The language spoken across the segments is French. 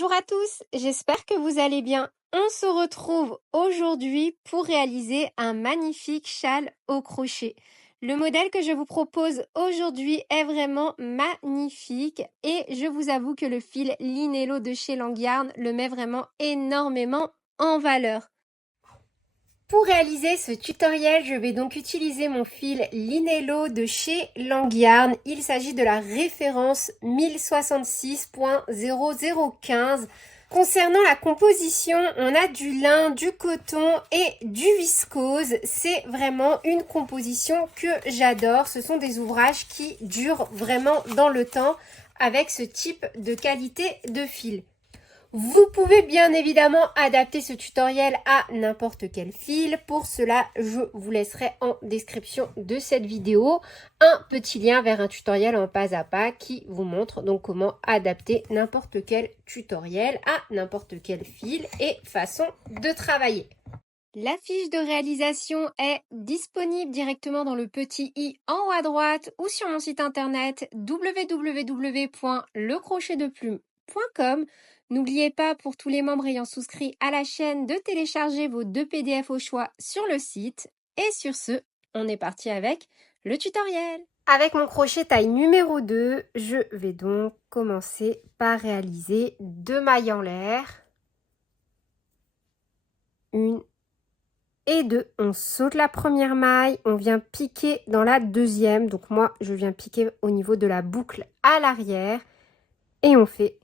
Bonjour à tous, j'espère que vous allez bien. On se retrouve aujourd'hui pour réaliser un magnifique châle au crochet. Le modèle que je vous propose aujourd'hui est vraiment magnifique et je vous avoue que le fil Linello de chez Langyarn le met vraiment énormément en valeur. Pour réaliser ce tutoriel, je vais donc utiliser mon fil Linello de chez Langyarn. Il s'agit de la référence 1066.0015. Concernant la composition, on a du lin, du coton et du viscose. C'est vraiment une composition que j'adore. Ce sont des ouvrages qui durent vraiment dans le temps avec ce type de qualité de fil. Vous pouvez bien évidemment adapter ce tutoriel à n'importe quel fil. Pour cela, je vous laisserai en description de cette vidéo un petit lien vers un tutoriel en pas à pas qui vous montre donc comment adapter n'importe quel tutoriel à n'importe quel fil et façon de travailler. La fiche de réalisation est disponible directement dans le petit i en haut à droite ou sur mon site internet www.lecrochetdeplume.com. N'oubliez pas, pour tous les membres ayant souscrit à la chaîne, de télécharger vos 2 PDF au choix sur le site. Et sur ce, on est parti avec le tutoriel. Avec mon crochet taille numéro 2, je vais donc commencer par réaliser 2 mailles en l'air. 1 et 2. On saute la première maille, on vient piquer dans la deuxième. Donc moi, je viens piquer au niveau de la boucle à l'arrière. Et on fait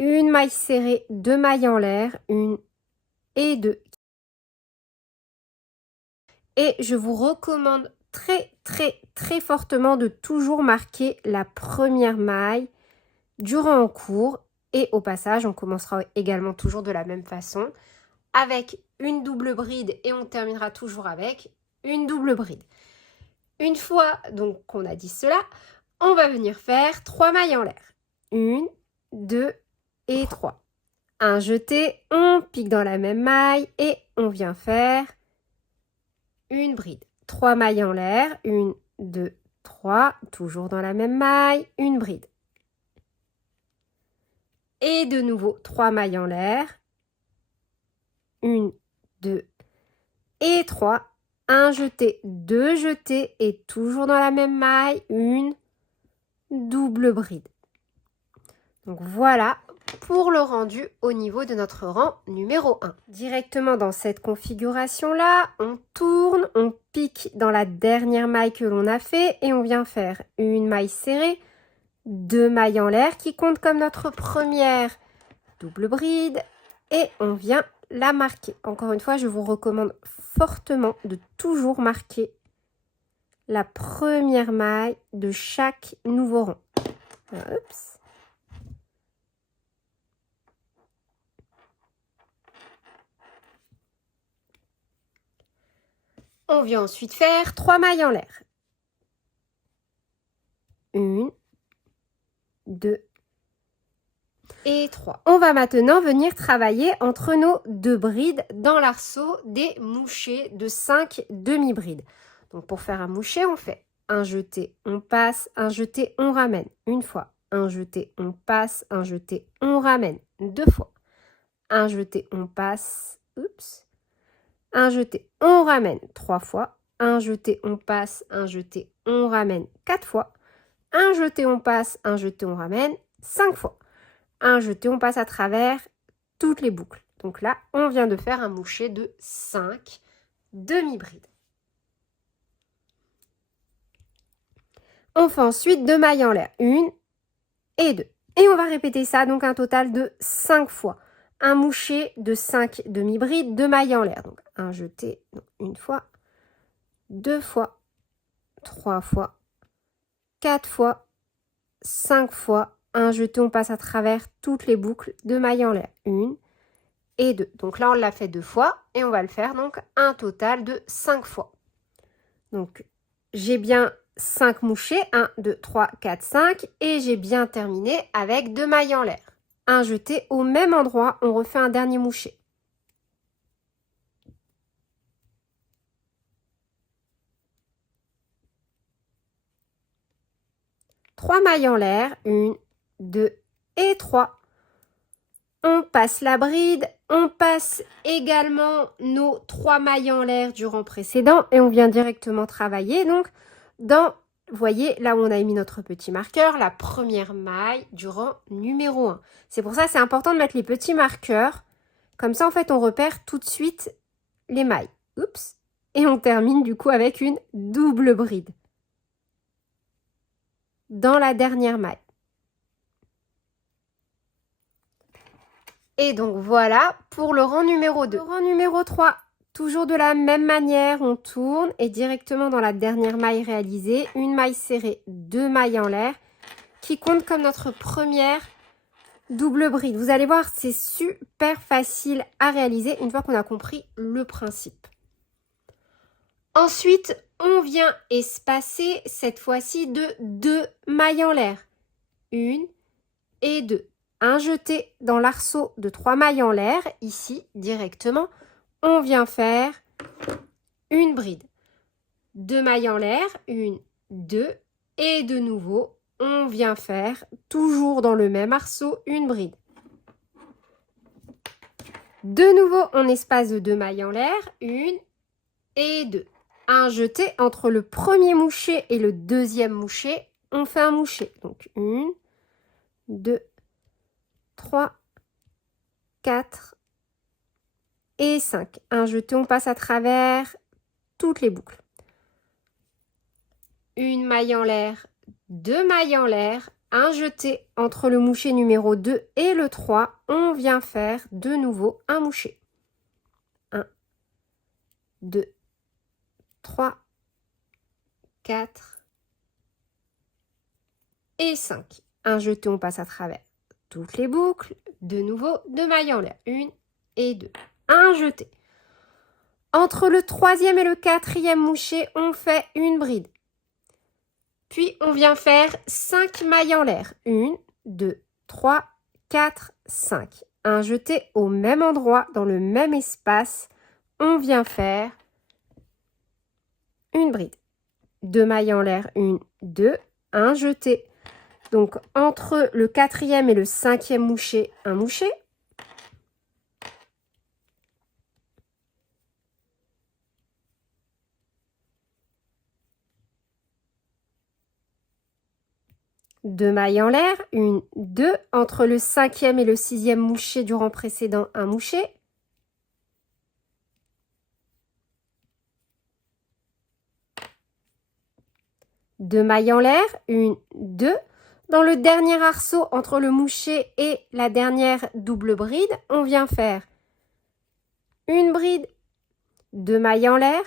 une maille serrée, 2 mailles en l'air, 1 et 2. Et je vous recommande très fortement de toujours marquer la première maille durant un cours. Et au passage, on commencera également toujours de la même façon, avec une double bride, et on terminera toujours avec une double bride. Une fois donc qu'on a dit cela, on va venir faire 3 mailles en l'air. 1, 2 et 3. Un jeté, on pique dans la même maille et on vient faire une bride. 3 mailles en l'air, 1, 2, 3, toujours dans la même maille, une bride. Et de nouveau 3 mailles en l'air, 1, 2 et 3. Un jeté, 2 jetés et toujours dans la même maille, une double bride. Donc voilà pour le rendu au niveau de notre rang numéro 1. Directement dans cette configuration-là, on tourne, on pique dans la dernière maille que l'on a fait et on vient faire une maille serrée, 2 mailles en l'air qui comptent comme notre première double bride et on vient la marquer. Encore une fois, je vous recommande fortement de toujours marquer la première maille de chaque nouveau rang. Oups. On vient ensuite faire 3 mailles en l'air. 1, 2 et 3. On va maintenant venir travailler entre nos 2 brides dans l'arceau des mouchets de 5 demi-brides. Donc pour faire un mouchet, on fait un jeté, on passe, un jeté, on ramène. Une fois, un jeté, on passe, un jeté, on ramène. 2 fois, un jeté, on passe, oups. Un jeté, on ramène 3 fois. Un jeté, on passe, un jeté, on ramène 4 fois. Un jeté, on passe, un jeté, on ramène 5 fois. Un jeté, on passe à travers toutes les boucles. Donc là, on vient de faire un mouchet de 5 demi-brides. On fait ensuite 2 mailles en l'air, 1 et 2. Et on va répéter ça, donc un total de 5 fois. Un mouchet de 5 demi-brides, 2 mailles en l'air. Donc un jeté, une fois, 2 fois, 3 fois, 4 fois, 5 fois. Un jeté, on passe à travers toutes les boucles de mailles en l'air. 1 et 2. Donc là, on l'a fait 2 fois et on va le faire donc un total de 5 fois. Donc, j'ai bien 5 mouchets. 1, 2, 3, 4, 5. Et j'ai bien terminé avec 2 mailles en l'air. Un jeté au même endroit, on refait un dernier mouchet. Trois mailles en l'air, 1, 2 et 3. On passe la bride, on passe également nos 3 mailles en l'air du rang précédent et on vient directement travailler donc dans, vous voyez, là où on a mis notre petit marqueur, la première maille du rang numéro 1. C'est pour ça que c'est important de mettre les petits marqueurs. Comme ça, en fait, on repère tout de suite les mailles. Oups! Et on termine du coup avec une double bride dans la dernière maille. Et donc voilà pour le rang numéro 2. Le rang numéro 3, toujours de la même manière, on tourne et directement dans la dernière maille réalisée, une maille serrée, 2 mailles en l'air qui compte comme notre première double bride. Vous allez voir, c'est super facile à réaliser une fois qu'on a compris le principe. Ensuite, on vient espacer cette fois-ci de 2 mailles en l'air. 1 et 2. Un jeté dans l'arceau de 3 mailles en l'air, ici directement, on vient faire une bride. 2 mailles en l'air, 1, 2, et de nouveau, on vient faire, toujours dans le même arceau, une bride. De nouveau, on espace de 2 mailles en l'air, 1 et 2. Un jeté entre le premier moucher et le deuxième moucher, on fait un moucher. Donc 1, 2, 3, 4 et 5. Un jeté, on passe à travers toutes les boucles. Une maille en l'air, 2 mailles en l'air, un jeté entre le moucher numéro 2 et le 3. On vient faire de nouveau un moucher. 1, 2, 3, 4 et 5. Un jeté, on passe à travers toutes les boucles. De nouveau, 2 mailles en l'air. 1 et 2. Un jeté. Entre le troisième et le quatrième moucher, on fait une bride. Puis, on vient faire 5 mailles en l'air. 1, 2, 3, 4, 5. Un jeté au même endroit, dans le même espace. On vient faire une bride. 2 mailles en l'air. 1, 2, un jeté. Donc, entre le quatrième et le cinquième moucher, un moucher. Deux mailles en l'air, 1, 2, entre le cinquième et le sixième moucher du rang précédent, un moucher. Deux mailles en l'air, 1, 2. Dans le dernier arceau, entre le moucher et la dernière double bride, on vient faire une bride, 2 mailles en l'air,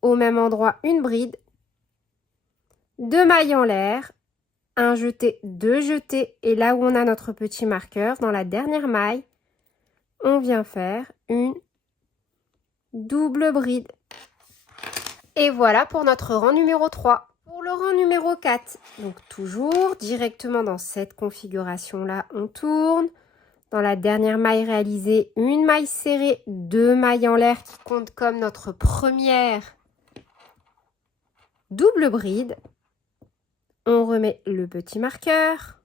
au même endroit, une bride, 2 mailles en l'air, un jeté, 2 jetés, et là où on a notre petit marqueur, dans la dernière maille, on vient faire une double bride. Et voilà pour notre rang numéro 3. Pour le rang numéro 4, donc toujours directement dans cette configuration-là, on tourne. Dans la dernière maille réalisée, une maille serrée, 2 mailles en l'air qui comptent comme notre première double bride. On remet le petit marqueur.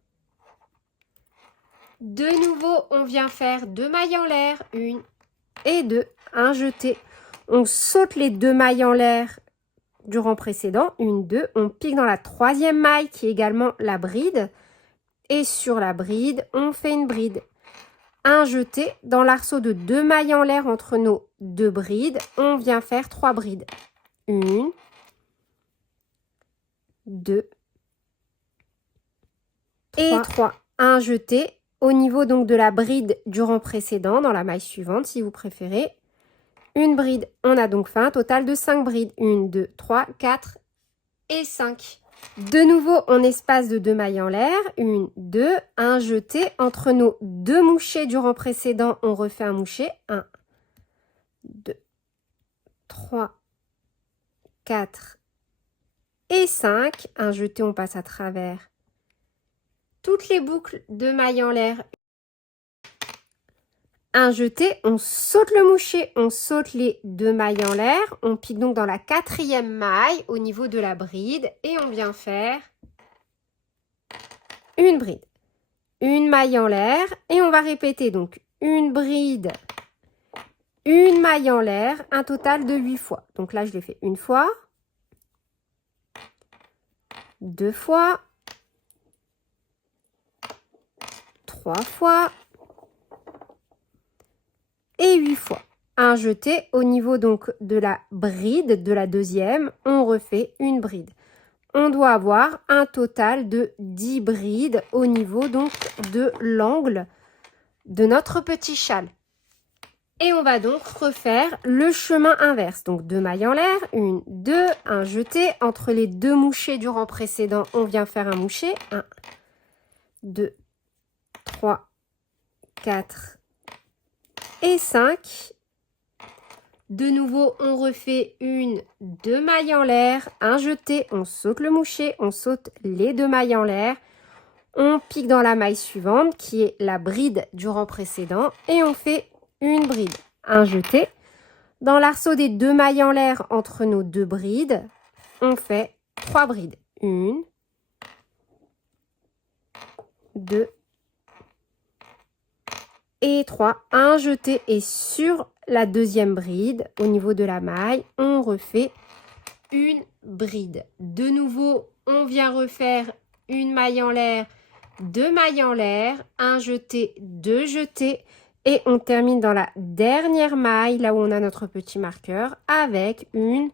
De nouveau, on vient faire 2 mailles en l'air, 1 et 2, un jeté. On saute les 2 mailles en l'air du rang précédent, 1, 2. On pique dans la troisième maille qui est également la bride. Et sur la bride, on fait une bride. Un jeté dans l'arceau de 2 mailles en l'air entre nos 2 brides. On vient faire 3 brides. 1, 2 et 3. Un jeté au niveau donc de la bride du rang précédent, dans la maille suivante si vous préférez. Une bride. On a donc fait un total de 5 brides. 1, 2, 3, 4 et 5. De nouveau, on espace de 2 mailles en l'air. 1, 2, un jeté. Entre nos 2 mouchers du rang précédent, on refait un moucher. 1, 2, 3, 4 et 5. Un jeté, on passe à travers toutes les boucles de mailles en l'air. Un jeté, on saute le moucher, on saute les 2 mailles en l'air. On pique donc dans la quatrième maille au niveau de la bride et on vient faire une bride. une maille en l'air et on va répéter donc une bride, une maille en l'air, un total de 8 fois. Donc là, je l'ai fait une fois, 2 fois, 3 fois et 8 fois. Un jeté au niveau donc de la bride, de la deuxième, on refait une bride. On doit avoir un total de 10 brides au niveau donc de l'angle de notre petit châle. Et on va donc refaire le chemin inverse. Donc 2 mailles en l'air, 1, 2, un jeté. Entre les 2 mouchés du rang précédent, on vient faire un moucher. 1, 2, 3, 4 et 5. De nouveau, on refait 1, 2 mailles en l'air, un jeté, on saute le moucher, on saute les 2 mailles en l'air. On pique dans la maille suivante qui est la bride du rang précédent et on fait une bride, un jeté. Dans l'arceau des 2 mailles en l'air entre nos 2 brides, on fait 3 brides. 1, 2 et 3. Un jeté et sur la deuxième bride, au niveau de la maille, on refait une bride. De nouveau, on vient refaire une maille en l'air, 2 mailles en l'air, un jeté, 2 jetés et on termine dans la dernière maille, là où on a notre petit marqueur, avec une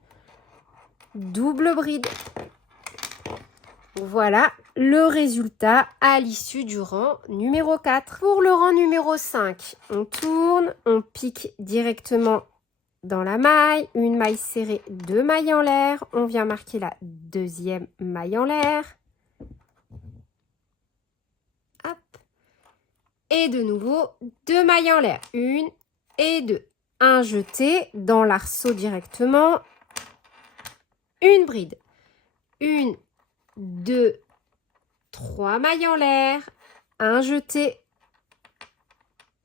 double bride. Voilà le résultat à l'issue du rang numéro 4. Pour le rang numéro 5, on tourne, on pique directement dans la maille, une maille serrée, 2 mailles en l'air, on vient marquer la deuxième maille en l'air. Hop. Et de nouveau, 2 mailles en l'air, 1 et 2. Un jeté dans l'arceau directement, une bride, 1, 2, 3 mailles en l'air, un jeté,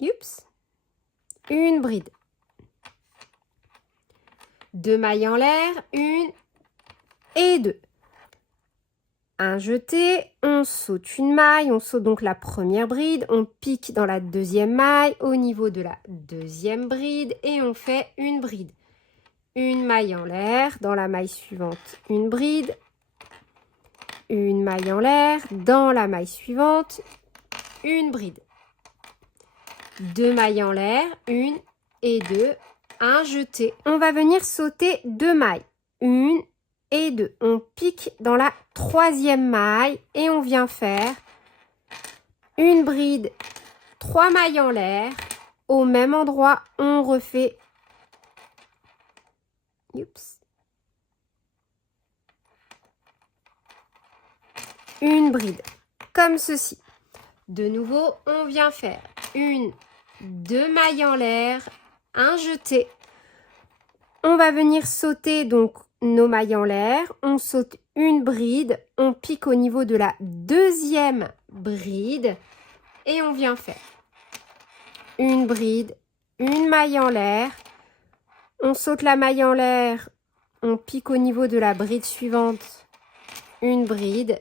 oups, une bride, 2 mailles en l'air, 1 et 2. Un jeté, on saute une maille, on saute donc la première bride, on pique dans la deuxième maille au niveau de la deuxième bride et on fait une bride. Une maille en l'air, dans la maille suivante, une bride, une maille en l'air, dans la maille suivante, une bride. 2 mailles en l'air, 1 et 2, un jeté. On va venir sauter 2 mailles, 1 et 2. On pique dans la troisième maille et on vient faire une bride, 3 mailles en l'air. Au même endroit, on refait une bride, comme ceci. De nouveau, on vient faire 1, 2 mailles en l'air, un jeté. On va venir sauter donc nos mailles en l'air, on saute une bride, on pique au niveau de la deuxième bride et on vient faire une bride, une maille en l'air, on saute la maille en l'air, on pique au niveau de la bride suivante, une bride,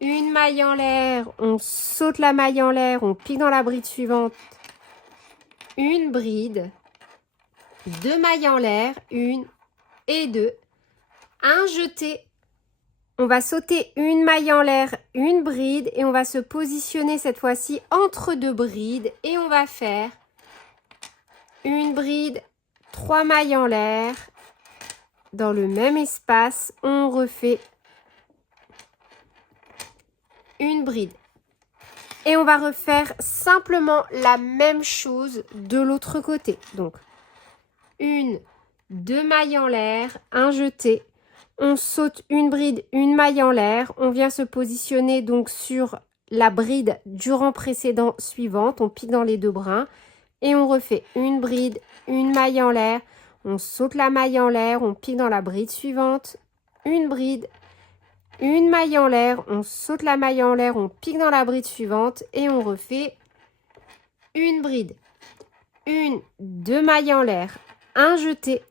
une maille en l'air, on saute la maille en l'air, on pique dans la bride suivante, une bride, 2 mailles en l'air, 1 et 2, un jeté. On va sauter une maille en l'air, une bride et on va se positionner cette fois-ci entre 2 brides et on va faire une bride, 3 mailles en l'air. Dans le même espace, on refait une bride. Et on va refaire simplement la même chose de l'autre côté. Donc, 1, 2 mailles en l'air, un jeté. On saute une bride, une maille en l'air. On vient se positionner donc sur la bride du rang précédent suivante. On pique dans les 2 brins. Et on refait une bride, une maille en l'air. On saute la maille en l'air. On pique dans la bride suivante. Une bride, une maille en l'air. On saute la maille en l'air. On pique dans la bride suivante. Et on refait une bride, 1, 2 mailles en l'air, un jeté.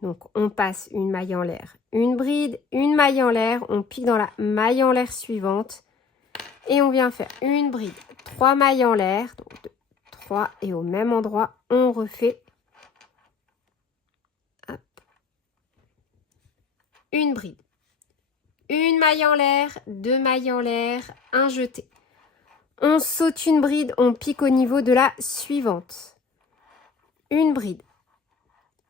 Donc, on passe une maille en l'air, une bride, une maille en l'air, on pique dans la maille en l'air suivante, Et on vient faire une bride, 3 mailles en l'air, donc 2, 3, et au même endroit, on refait hop, une bride. Une maille en l'air, 2 mailles en l'air, un jeté. On saute une bride, on pique au niveau de la suivante. Une bride.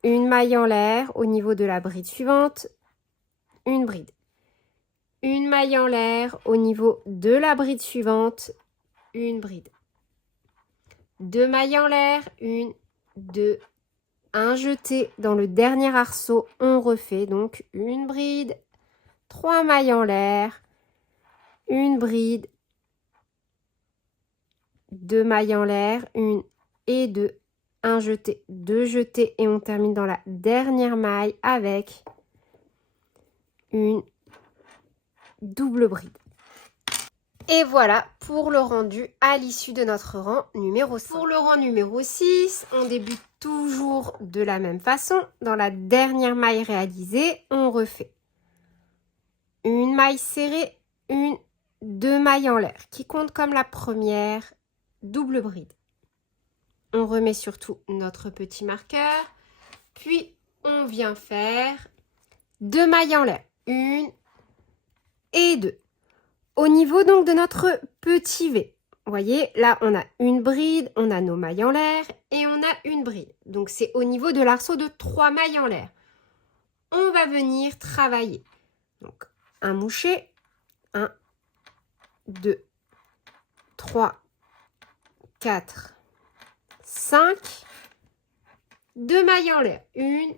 Une maille en l'air au niveau de la bride suivante. Une bride. Une maille en l'air au niveau de la bride suivante. Une bride. 2 mailles en l'air, 1, 2, un jeté. Dans le dernier arceau, on refait donc une bride, 3 mailles en l'air, une bride, 2 mailles en l'air, 1 et 2, un jeté, 2 jetés, et on termine dans la dernière maille avec une double bride. Et voilà pour le rendu à l'issue de notre rang numéro 5. Pour le rang numéro 6, on débute toujours de la même façon. Dans la dernière maille réalisée, on refait une maille serrée, 2 mailles en l'air, qui compte comme la première double bride. On remet surtout notre petit marqueur, puis on vient faire 2 mailles en l'air, 1 et 2. Au niveau donc de notre petit V, vous voyez, là on a une bride, on a nos mailles en l'air et on a une bride. Donc c'est au niveau de l'arceau de 3 mailles en l'air. On va venir travailler. Donc un moucher, 1, 2, 3, 4, 5, 2 mailles en l'air, 1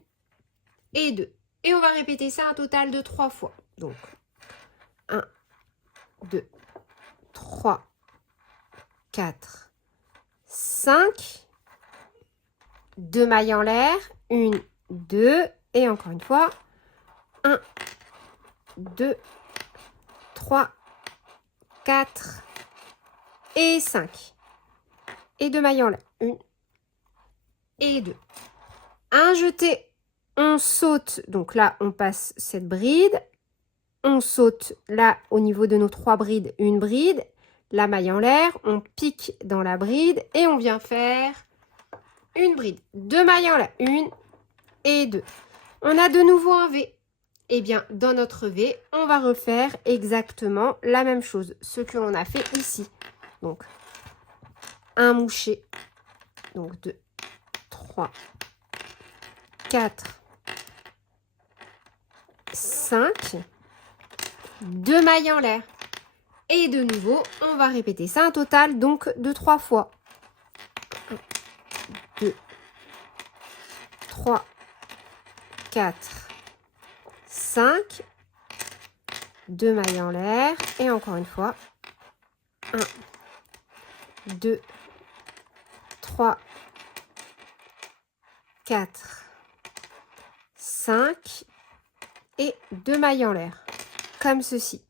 et 2. Et on va répéter ça un total de 3 fois. Donc 1, 2, 3, 4, 5, 2 mailles en l'air, 1, 2, et encore une fois, 1, 2, 3, 4 et 5. Et 2 mailles en l'air, 1 et 2. Un jeté, on saute, donc là on passe cette bride, on saute là au niveau de nos 3 brides, une bride, la maille en l'air, on pique dans la bride et on vient faire une bride, 2 mailles en l'air, 1 et 2. On a de nouveau un V. Eh bien, dans notre V, on va refaire exactement la même chose, ce que l'on a fait ici. Donc, un moucher, donc 2, 3, 4, 5, 2 mailles en l'air. Et de nouveau, on va répéter ça un total donc de 3 fois. 1, 2, 3, 4, 5, 2 mailles en l'air. Et encore une fois, 1, 2, 3, 4, 5 et 2 mailles en l'air. Comme ceci.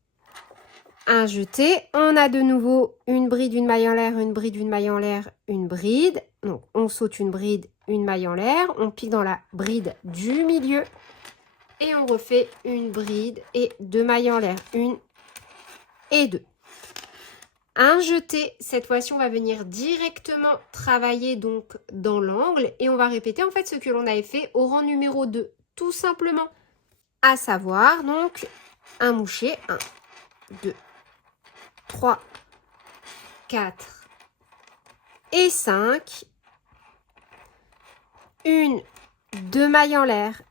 Un jeté, on a de nouveau une bride, une maille en l'air, une bride, une maille en l'air, une bride. Donc on saute une bride, une maille en l'air, on pique dans la bride du milieu et on refait une bride et 2 mailles en l'air, 1 et 2. Un jeté, cette fois-ci on va venir directement travailler donc dans l'angle et on va répéter en fait ce que l'on avait fait au rang numéro 2, tout simplement. À savoir donc un moucher, 1, 2, 3, 4 et 5, 1, 2 mailles en l'air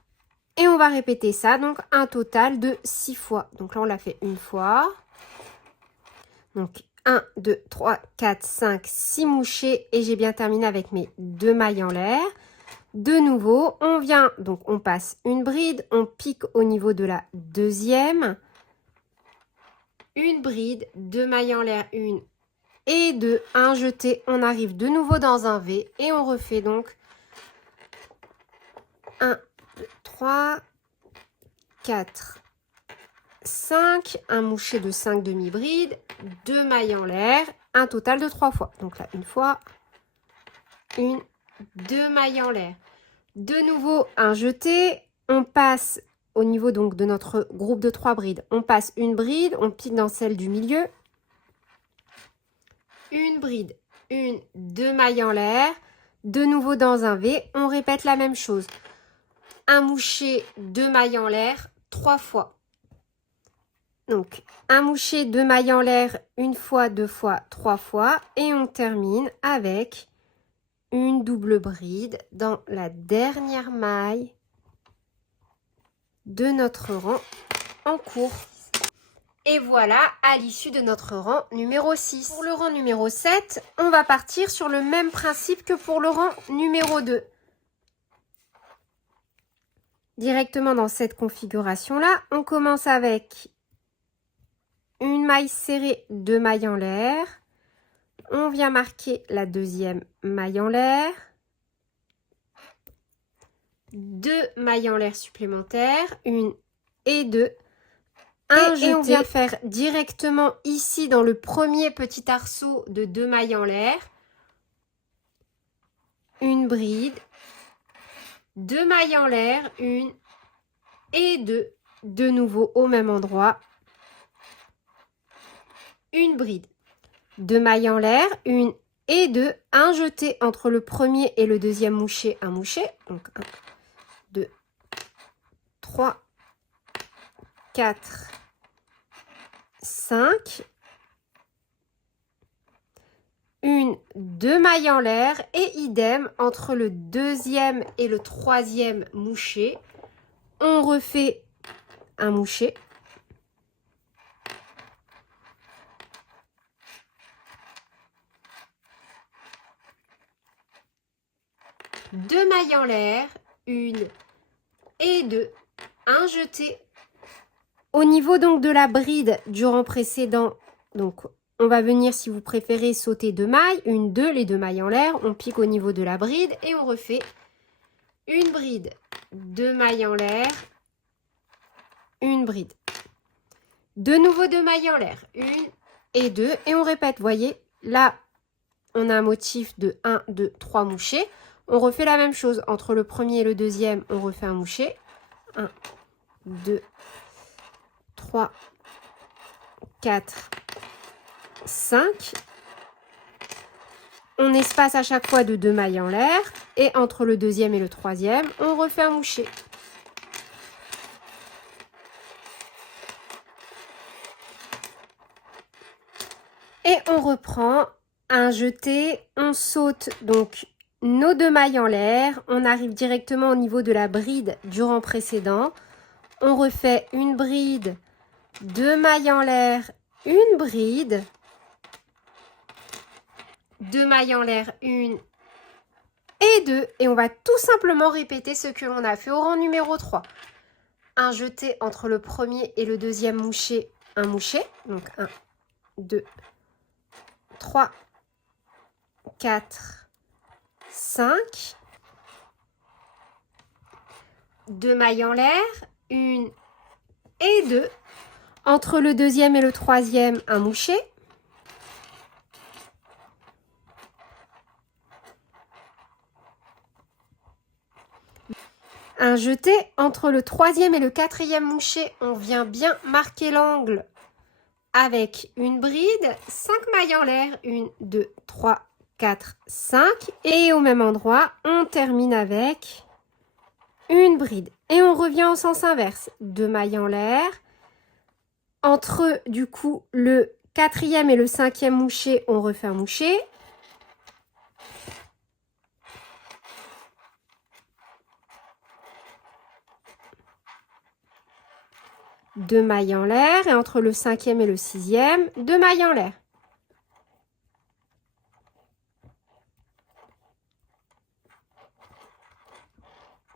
et on va répéter ça donc un total de 6 fois. Donc là on l'a fait une fois, donc 1, 2, 3, 4, 5, 6 mouchés et j'ai bien terminé avec mes 2 mailles en l'air. De nouveau, on vient, donc on passe une bride, on pique au niveau de la deuxième, une bride, 2 mailles en l'air, 1 et 2, un jeté, on arrive de nouveau dans un V et on refait donc 1, 2, 3, 4, 5, un moucher de 5 demi-brides, 2 mailles en l'air, un total de 3 fois. Donc là, une fois, 1, 2 mailles en l'air. De nouveau, un jeté, on passe au niveau donc de notre groupe de 3 brides, on passe une bride, on pique dans celle du milieu, une bride, une, deux mailles en l'air, de nouveau dans un V, on répète la même chose. Un moucher, deux mailles en l'air, 3 fois. Donc, un moucher, deux mailles en l'air, une fois, deux fois, 3 fois. Et on termine avec une double bride dans la dernière maille de notre rang en cours. Et voilà, à l'issue de notre rang numéro 6. Pour le rang numéro 7, on va partir sur le même principe que pour le rang numéro 2. Directement dans cette configuration-là, on commence avec une maille serrée, deux mailles en l'air. On vient marquer la deuxième maille en l'air. Deux mailles en l'air supplémentaires, une et deux. Et on vient faire directement ici dans le premier petit arceau de deux mailles en l'air. Une bride, deux mailles en l'air, une et deux, de nouveau au même endroit. Une bride, deux mailles en l'air, une et deux, un jeté entre le premier et le deuxième moucher, un moucher. Donc 1, 2, 3, 4, 5. Une, deux mailles en l'air et idem entre le deuxième et le troisième moucher. On refait un moucher. Deux mailles en l'air, une et deux, un jeté. Au niveau donc de la bride du rang précédent, donc on va venir, si vous préférez, sauter deux mailles, une, deux, les deux mailles en l'air, on pique au niveau de la bride et on refait une bride, deux mailles en l'air, une bride. De nouveau deux mailles en l'air, une et deux, et on répète, voyez, là, on a un motif de 1, 2, 3 mouchés. On refait la même chose, entre le premier et le deuxième, on refait un moucher. 1, 2, 3, 4, 5. On espace à chaque fois de deux mailles en l'air. Et entre le deuxième et le troisième, on refait un moucher. Et on reprend un jeté. On saute donc nos deux mailles en l'air. On arrive directement au niveau de la bride du rang précédent. On refait une bride, deux mailles en l'air, une bride. Deux mailles en l'air, une et deux. Et on va tout simplement répéter ce que l'on a fait au rang numéro 3. Un jeté entre le premier et le deuxième moucher, un moucher. Donc 1, 2, 3, 4, 5. Deux mailles en l'air, une et deux. Entre le deuxième et le troisième, un moucher. Un jeté entre le troisième et le quatrième moucher, on vient bien marquer l'angle avec une bride, 5 mailles en l'air, 1, 2, 3, 4, 5. Et au même endroit, on termine avec une bride. Et on revient en sens inverse, 2 mailles en l'air. Entre du coup le quatrième et le cinquième moucher, on refait un moucher. Deux mailles en l'air et entre le cinquième et le sixième, deux mailles en l'air.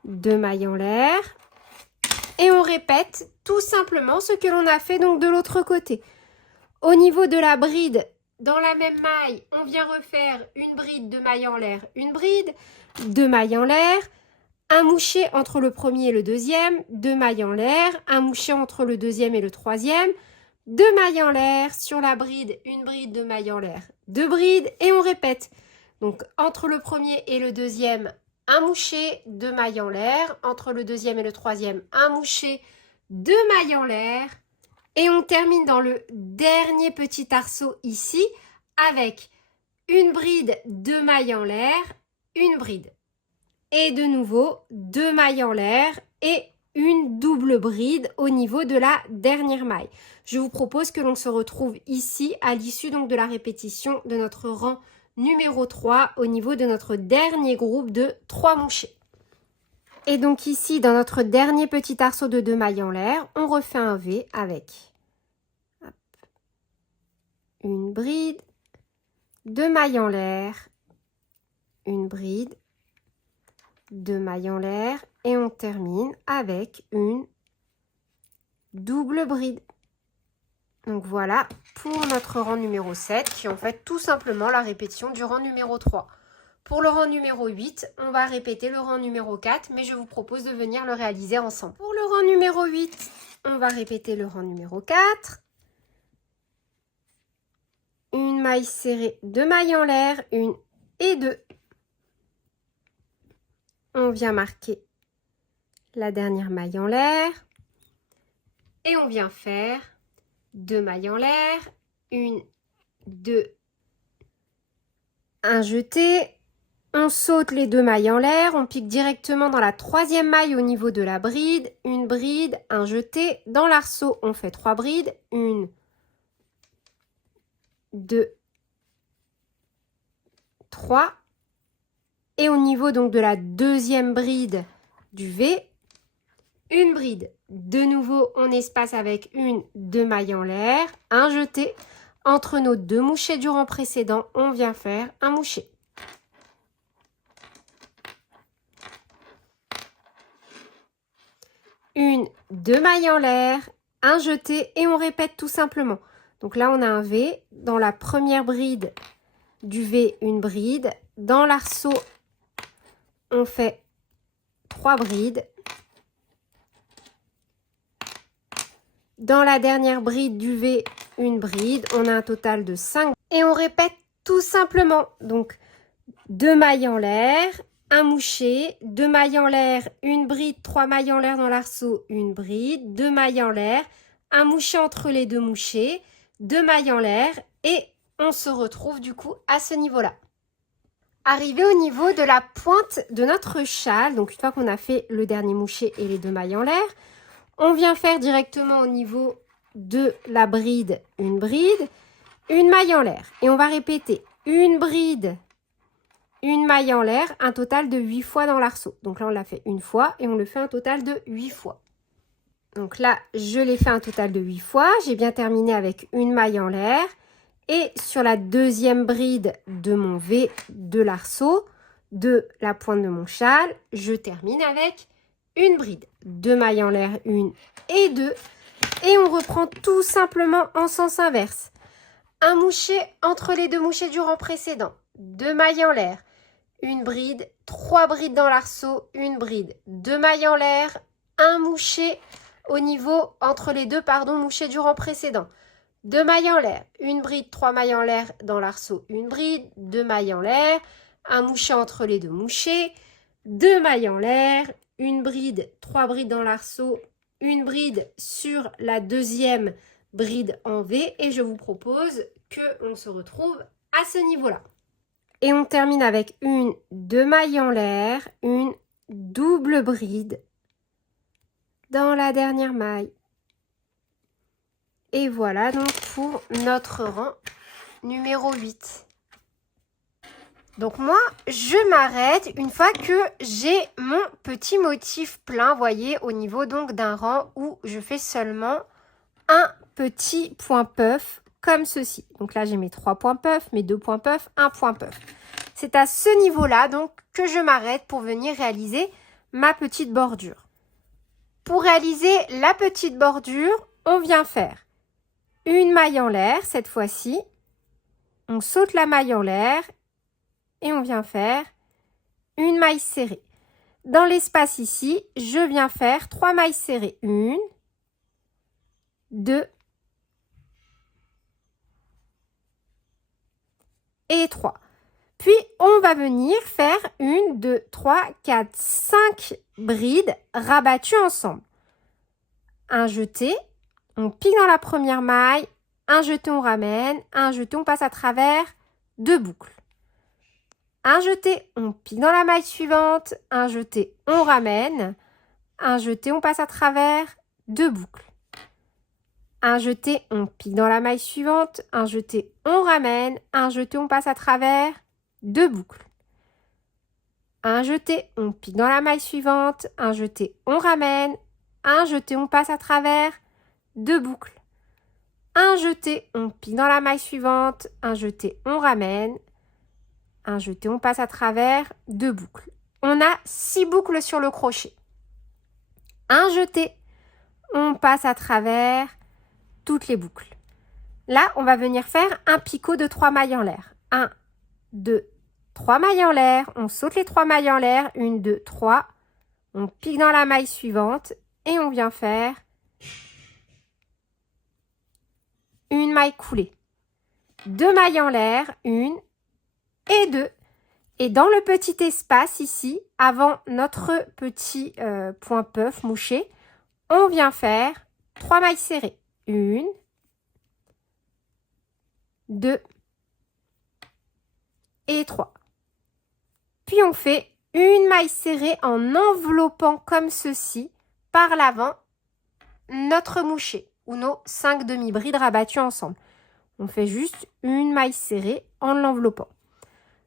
Deux mailles en l'air. Et on répète tout simplement ce que l'on a fait donc de l'autre côté. Au niveau de la bride, dans la même maille, on vient refaire une bride, deux mailles en l'air, une bride, deux mailles en l'air, un moucher entre le premier et le deuxième, deux mailles en l'air, un moucher entre le deuxième et le troisième, deux mailles en l'air, sur la bride, une bride, deux mailles en l'air, deux brides et on répète. Donc entre le premier et le deuxième, un moucher, deux mailles en l'air, entre le deuxième et le troisième, un moucher, deux mailles en l'air. Et on termine dans le dernier petit arceau ici avec une bride, 2 mailles en l'air, une bride. Et de nouveau, 2 mailles en l'air et une double bride au niveau de la dernière maille. Je vous propose que l'on se retrouve ici à l'issue donc de la répétition de notre rang numéro 3 au niveau de notre dernier groupe de 3 mouchés. Et donc ici, dans notre dernier petit arceau de 2 mailles en l'air, on refait un V avec une bride, 2 mailles en l'air, une bride, 2 mailles en l'air et on termine avec une double bride. Donc voilà pour notre rang numéro 7 qui est en fait tout simplement la répétition du rang numéro 3. Pour le rang numéro 8, on va répéter le rang numéro 4, mais je vous propose de venir le réaliser ensemble. Pour le rang numéro 8, on va répéter le rang numéro 4. Une maille serrée, 2 mailles en l'air, une et deux. On vient marquer la dernière maille en l'air. Et on vient faire 2 mailles en l'air, une, deux, un jeté. On saute les 2 mailles en l'air, on pique directement dans la 3e maille au niveau de la bride, une bride, un jeté. Dans l'arceau, on fait 3 brides, 1, 2, 3. Et au niveau donc de la 2e bride du V, une bride. De nouveau, on espace avec une, 2 mailles en l'air, un jeté. Entre nos 2 mouchés du rang précédent, on vient faire un mouché. Une, 2 mailles en l'air, un jeté et on répète tout simplement. Donc là, on a un V. Dans la première bride du V, une bride. Dans l'arceau, on fait 3 brides. Dans la dernière bride du V, une bride. On a un total de 5. Et on répète tout simplement. Donc, 2 mailles en l'air, un mouché, 2 mailles en l'air, une bride, 3 mailles en l'air dans l'arceau, une bride, 2 mailles en l'air, un mouché entre les 2 mouchés, 2 mailles en l'air et on se retrouve du coup à ce niveau-là. Arrivé au niveau de la pointe de notre châle, donc une fois qu'on a fait le dernier mouché et les 2 mailles en l'air, on vient faire directement au niveau de la bride, une maille en l'air. Et on va répéter une bride, une maille en l'air, un total de 8 fois dans l'arceau. Donc là, on l'a fait une fois et on le fait un total de 8 fois. Donc là, je l'ai fait un total de 8 fois. J'ai bien terminé avec une maille en l'air. Et sur la 2e bride de mon V de l'arceau, de la pointe de mon châle, je termine avec une bride. 2 mailles en l'air, une et deux. Et on reprend tout simplement en sens inverse. Un mouché entre les 2 mouchés du rang précédent. 2 mailles en l'air. Une bride, 3 brides dans l'arceau, une bride, 2 mailles en l'air, un mouché au niveau entre les 2 mouchés du rang précédent. 2 mailles en l'air, une bride, 3 mailles en l'air dans l'arceau, une bride, 2 mailles en l'air, un mouché entre les 2 mouchés, 2 mailles en l'air, une bride, 3 brides dans l'arceau, une bride sur la 2e bride en V et je vous propose qu'on se retrouve à ce niveau-là. Et on termine avec une, 2 mailles en l'air, une double bride dans la dernière maille. Et voilà donc pour notre rang numéro 8. Donc moi, je m'arrête une fois que j'ai mon petit motif plein, voyez, au niveau donc d'un rang où je fais seulement un petit point puff comme ceci. Donc là, j'ai mes 3 points puff, mes 2 points puff, un point puff. C'est à ce niveau-là donc que je m'arrête pour venir réaliser ma petite bordure. Pour réaliser la petite bordure, on vient faire une maille en l'air cette fois-ci. On saute la maille en l'air et on vient faire une maille serrée. Dans l'espace ici, je viens faire 3 mailles serrées. 1, 2 et 3. Puis, on va venir faire 1, 2, 3, 4, 5 brides rabattues ensemble. Un jeté, on pique dans la première maille, un jeté, on ramène, un jeté, on passe à travers 2 boucles. Un jeté, on pique dans la maille suivante. Un jeté, on ramène. Un jeté, on passe à travers. 2 boucles. Un jeté, on pique dans la maille suivante. Un jeté, on ramène. Un jeté, on passe à travers. 2 boucles. Un jeté, on pique dans la maille suivante. Un jeté, on ramène. Un jeté, on passe à travers. 2 boucles. Un jeté, on pique dans la maille suivante. Un jeté, on ramène. Un jeté, on passe à travers. 2 boucles. On a 6 boucles sur le crochet. Un jeté, on passe à travers toutes les boucles. Là, on va venir faire un picot de 3 mailles en l'air. 1, 2, 3 mailles en l'air. On saute les 3 mailles en l'air. 1, 2, 3. On pique dans la maille suivante et on vient faire une maille coulée. 2 mailles en l'air, 1 et 2. Et dans le petit espace ici, avant notre petit point puff mouché, on vient faire 3 mailles serrées. 1, 2 et 3. Puis on fait une maille serrée en enveloppant comme ceci par l'avant notre mouché ou nos 5 demi-brides rabattues ensemble. On fait juste une maille serrée en l'enveloppant.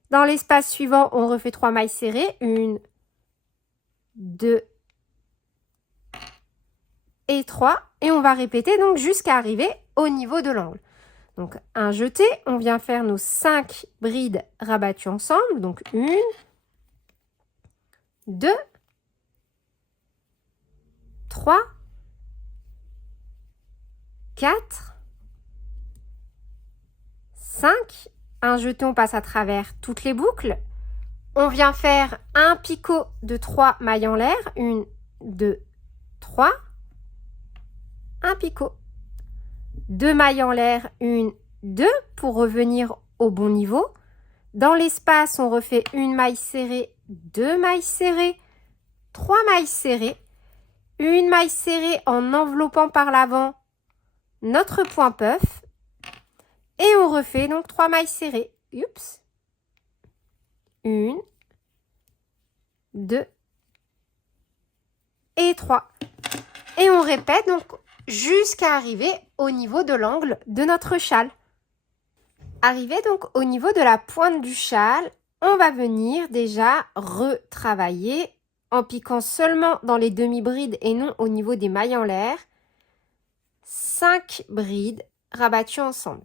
Dans l'espace suivant, on refait 3 mailles serrées. 1, 2 et 3. Et on va répéter donc jusqu'à arriver au niveau de l'angle. Donc un jeté, on vient faire nos 5 brides rabattues ensemble. Donc 1, 2, 3, 4, 5. Un jeté, on passe à travers toutes les boucles. On vient faire un picot de 3 mailles en l'air. 1, 2, 3. Un picot. 2 mailles en l'air. 1, 2 pour revenir au bon niveau. Dans l'espace, on refait une maille serrée, 2 mailles serrées, 3 mailles serrées, une maille serrée en enveloppant par l'avant notre point puff. Et on refait donc 3 mailles serrées. Oups. 1, 2 et 3. Et on répète donc jusqu'à arriver au niveau de l'angle de notre châle. Arrivé donc au niveau de la pointe du châle, on va venir déjà retravailler en piquant seulement dans les demi-brides et non au niveau des mailles en l'air. 5 brides rabattues ensemble.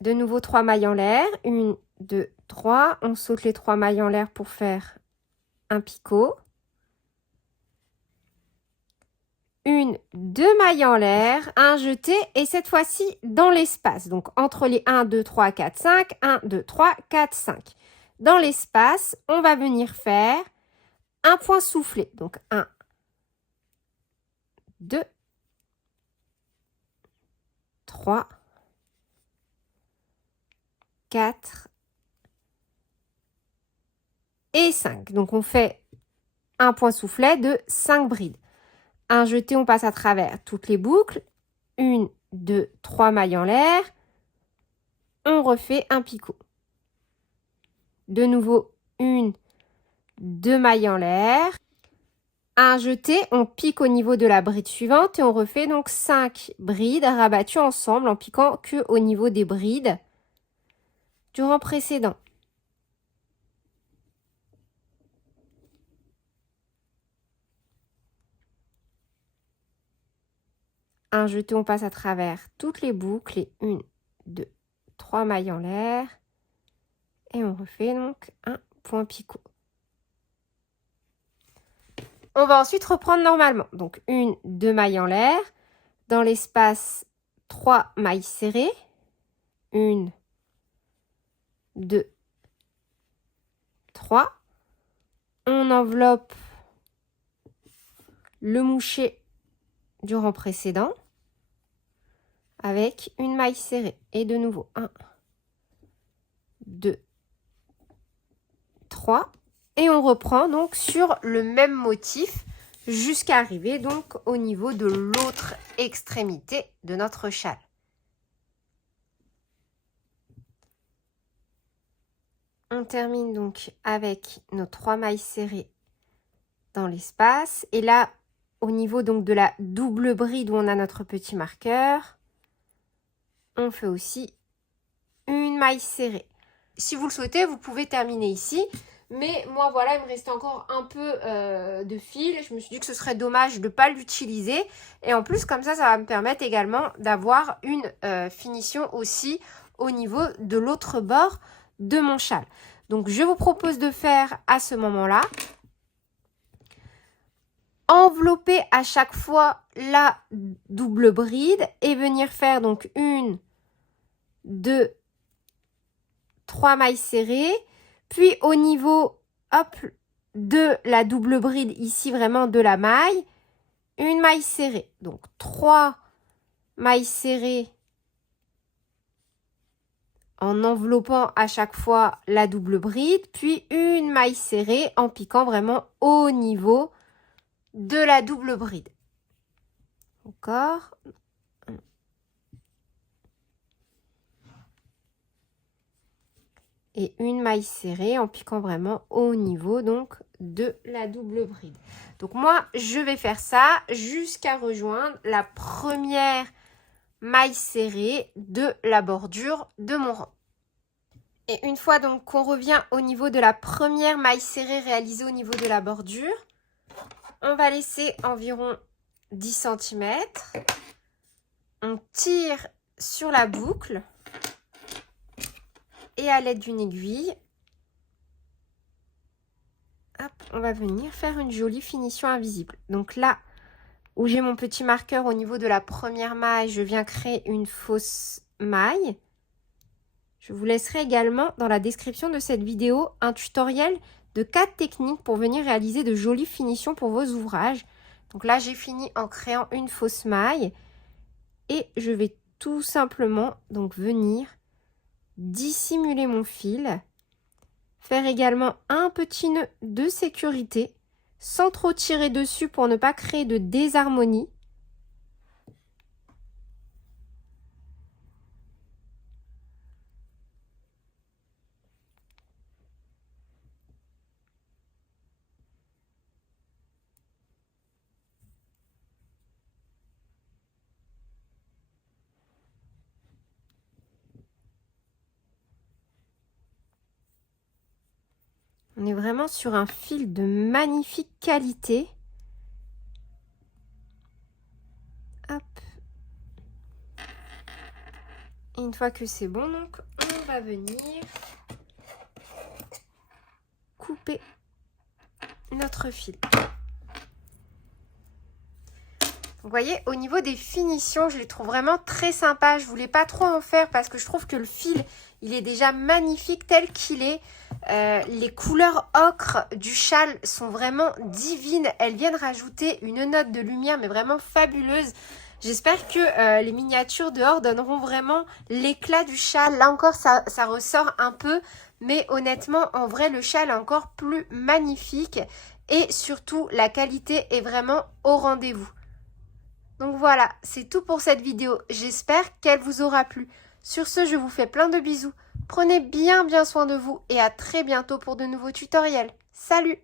De nouveau 3 mailles en l'air, 1, 2, 3. On saute les 3 mailles en l'air pour faire un picot. 1, 2 mailles en l'air, un jeté et cette fois-ci dans l'espace. Donc entre les 1, 2, 3, 4, 5, 1, 2, 3, 4, 5. Dans l'espace, on va venir faire un point soufflé. Donc 1, 2, 3, 4 et 5. Donc on fait un point soufflet de 5 brides. Un jeté, on passe à travers toutes les boucles. 1, 2, 3 mailles en l'air. On refait un picot. De nouveau, 1, 2 mailles en l'air. Un jeté, on pique au niveau de la bride suivante et on refait donc 5 brides rabattues ensemble en piquant que au niveau des brides du rang précédent. Un jeté, on passe à travers toutes les boucles et 1, 2, 3 mailles en l'air. Et on refait donc un point picot. On va ensuite reprendre normalement. Donc 1, 2 mailles en l'air. Dans l'espace, 3 mailles serrées. 1, 2, 3. On enveloppe le moucher du rang précédent avec une maille serrée. Et de nouveau, 1, 2, 3. Et on reprend donc sur le même motif jusqu'à arriver donc au niveau de l'autre extrémité de notre châle. On termine donc avec nos 3 mailles serrées dans l'espace. Et là, au niveau donc de la double bride où on a notre petit marqueur, on fait aussi une maille serrée. Si vous le souhaitez, vous pouvez terminer ici. Mais moi, voilà, il me restait encore un peu de fil. Je me suis dit que ce serait dommage de ne pas l'utiliser. Et en plus, comme ça va me permettre également d'avoir une finition aussi au niveau de l'autre bord de mon châle. Donc, je vous propose de faire à ce moment-là, envelopper à chaque fois la double bride et venir faire donc 1, 2, 3 mailles serrées. Puis au niveau, hop, de la double bride, ici vraiment de la maille, une maille serrée. Donc 3 mailles serrées en enveloppant à chaque fois la double bride, puis une maille serrée en piquant vraiment au niveau de la double bride. Encore. Et une maille serrée en piquant vraiment au niveau donc de la double bride. Donc moi, je vais faire ça jusqu'à rejoindre la première maille serrée de la bordure de mon rang. Et une fois donc qu'on revient au niveau de la première maille serrée réalisée au niveau de la bordure, on va laisser environ 10 cm. On tire sur la boucle. Et à l'aide d'une aiguille, hop, on va venir faire une jolie finition invisible. Donc là où j'ai mon petit marqueur au niveau de la première maille, je viens créer une fausse maille. Je vous laisserai également dans la description de cette vidéo un tutoriel de 4 techniques pour venir réaliser de jolies finitions pour vos ouvrages. Donc là, j'ai fini en créant une fausse maille et je vais tout simplement donc venir dissimuler mon fil, faire également un petit nœud de sécurité sans trop tirer dessus pour ne pas créer de désharmonie. On est vraiment sur un fil de magnifique qualité. Hop. Et une fois que c'est bon, donc, on va venir couper notre fil. Vous voyez, au niveau des finitions, je les trouve vraiment très sympas. Je ne voulais pas trop en faire parce que je trouve que le fil, il est déjà magnifique tel qu'il est. Les couleurs ocre du châle sont vraiment divines. Elles viennent rajouter une note de lumière, mais vraiment fabuleuse. J'espère que les miniatures dehors donneront vraiment l'éclat du châle. Là encore, ça ressort un peu. Mais honnêtement, en vrai, le châle est encore plus magnifique. Et surtout, la qualité est vraiment au rendez-vous. Donc voilà, c'est tout pour cette vidéo. J'espère qu'elle vous aura plu. Sur ce, je vous fais plein de bisous. Prenez bien soin de vous et à très bientôt pour de nouveaux tutoriels. Salut!